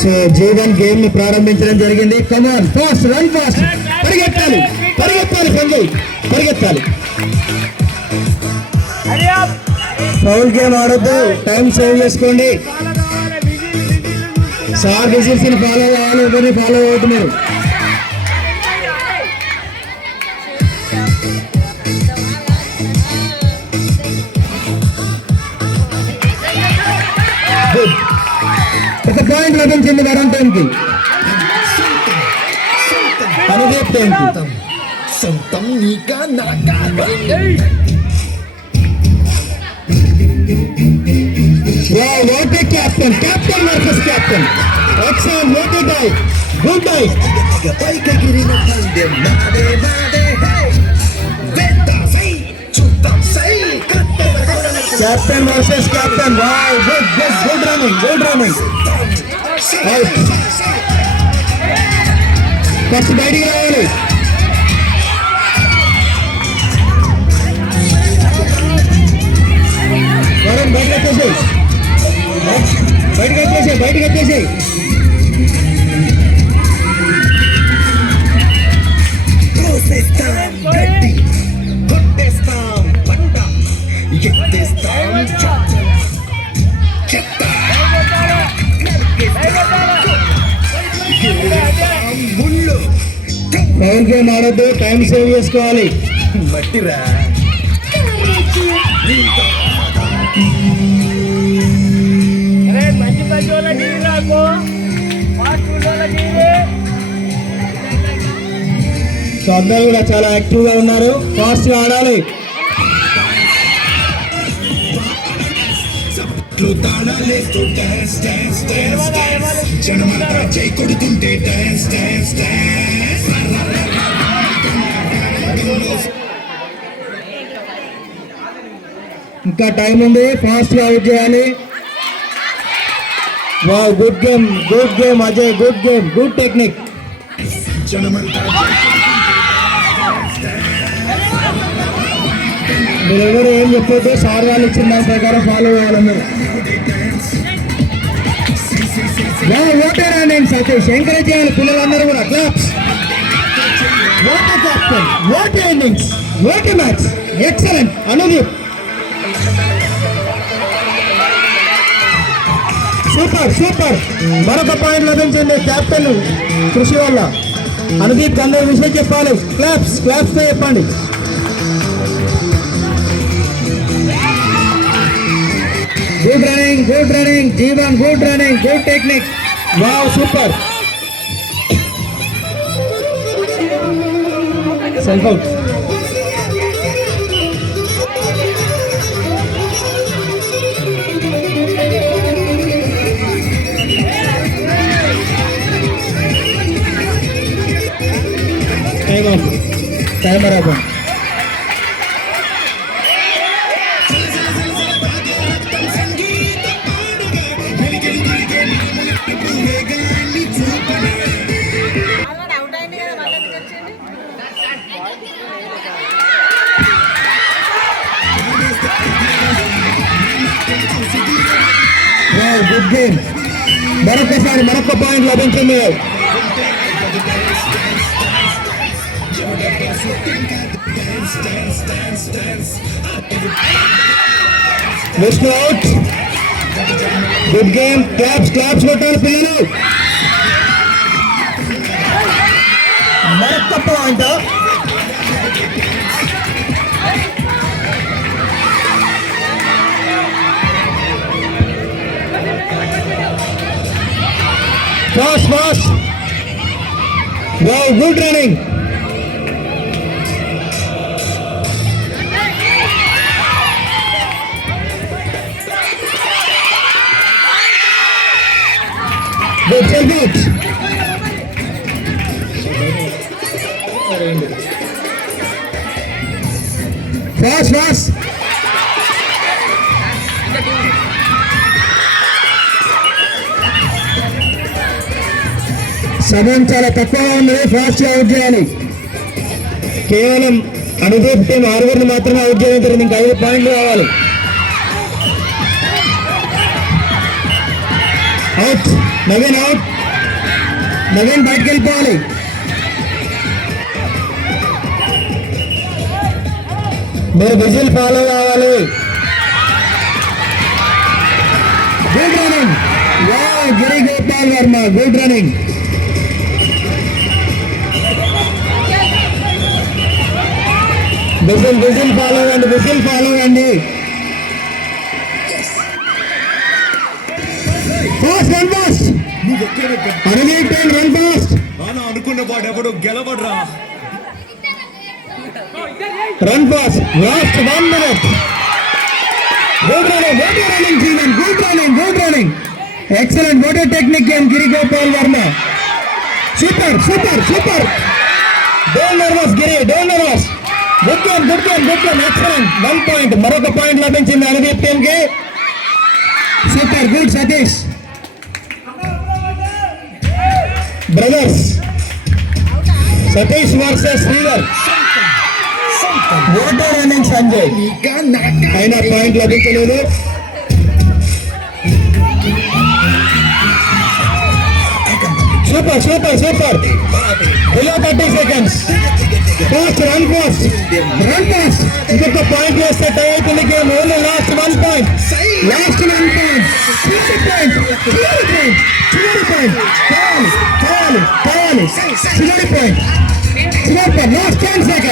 సో జీవన్ గేమ్ ని ప్రారంభించడం జరిగింది. కమాన్ ఫాస్ట్, రన్ ఫాస్ట్, పరిగెత్తాలి పరిగెత్తాలి సంజయ్ పరిగెత్తాలి. ఫౌల్ గేమ్ ఆడొద్దు, టైం సేవ్ చేసుకోండి. సార్ విజిల్స్ ని ఫాలో అవ్వాలి, ఎవరిని ఫాలో అవుతున్నారు. ఒక పాయింట్ లభించింది వరుణ్ టీంకి, అనుదీప్ టీంకి. సొంతం నీకా నాకా What a captain! Captain versus captain! Excellent! What a dive! Good dive! పైకెగిరిన పందె మాడే మాడే హే వెంటా సై చుట్టం సై Captain versus captain! Wow! Good running! Good running! Out! First బయటికి రావాలి. వరుణ్ బయటకు వచ్చేసి బయటకు వచ్చేసి కోసేస్తాం గట్టి కొట్టేస్తాం పంట ఎత్తేస్తాం చెత్త ముళ్ళు ఫౌల్ గేమ్ ఆడొద్దు, టైం సేవ్ చేసుకోవాలి. మట్టిరా సో అందరూ కూడా చాలా యాక్టివ్ గా ఉన్నారు, ఫాస్ట్ గా ఆడాలి. తాళాలేస్తూ డాన్స్ డాన్స్ డాన్స్ డాన్స్ జనమంతా జై కొడుతుంటే డాన్స్ డాన్స్ డాన్స్ ఇంకా టైం ఉంది, ఫాస్ట్ గా అవుట్ చేయాలి. Wow, good game Ajay, good game, good technique. జనమంతా మీరెవరు ఏం చెప్పొద్దు, సార్ వాళ్ళు ఇచ్చిన దాని ప్రకారం ఫాలో అవ్వాలన్నారు. ఓటర్ రన్నింగ్ సతీష్, ఎంకరేజ్ చేయాలి పిల్లలందరూ కూడా. Claps. What a captain, what a innings, what a match, excellent Anudeep. Super. మరొక పాయింట్ లభించింది కెప్టెన్ కృషి వల్ల. అనుదీప్ అందరూ విషయం చెప్పాలి. క్లాప్స్ తో చెప్పండి. Good running Jeevan, good running, good technique. Wow, super. Self out. Timer open. Good game. మరొక పాయింట్ లభించింది. Vishnu out. Good game. Claps కొట్టాలి పిల్లలు. మరొక point. Fast. Wow, good running. Good self-out. Fast. సమయం చాలా తక్కువగా ఉంది, ఫాస్ట్ గా అవుట్ చేయాలి. కేవలం అనుదీప్ టీం 6 మాత్రమే అవుట్ చేయడం జరిగింది. ఇంకా 5 పాయింట్లు కావాలి. అవుట్. నవీన్ అవుట్. నవీన్ బయటకు వెళ్ళిపోవాలి. మీరు విజిల్ ఫాలో కావాలి. Good running. Giri Gopal Varma good running. Whistle follow అవ్వండి. విజిల్ ఫాలో అవ్వండి. Fast run fast. నువ్వు ఒక్కడే అరవింద్ టైం రన్ ఫాస్ట్. నాన్న అనుకున్న వాడు ఎవడు గెలవడ్రా. Run fast. Last 1 minute. Good running, Jeevan. Good running. Excellent. What a technique game, Giri Gopal Verma. Super. Don't nervous, Giri. Don't nervous. Good game. Excellent. 1 point. మరొక point లభించింది అనుదీప్ టీమ్ కి. Super. Good, Satish. Brothers. Satish versus Sridhar. Water running Sanjay అయినా పాయింట్ లభించలేదు. Super below 30 seconds. Run fast. ఇంకొక పాయింట్ వేస్తే టై అవుతుంది game. Only last 1 point. చివరి పాయింట్. కావాలి. చివరి పాయింట్. లాస్ట్ 10 seconds.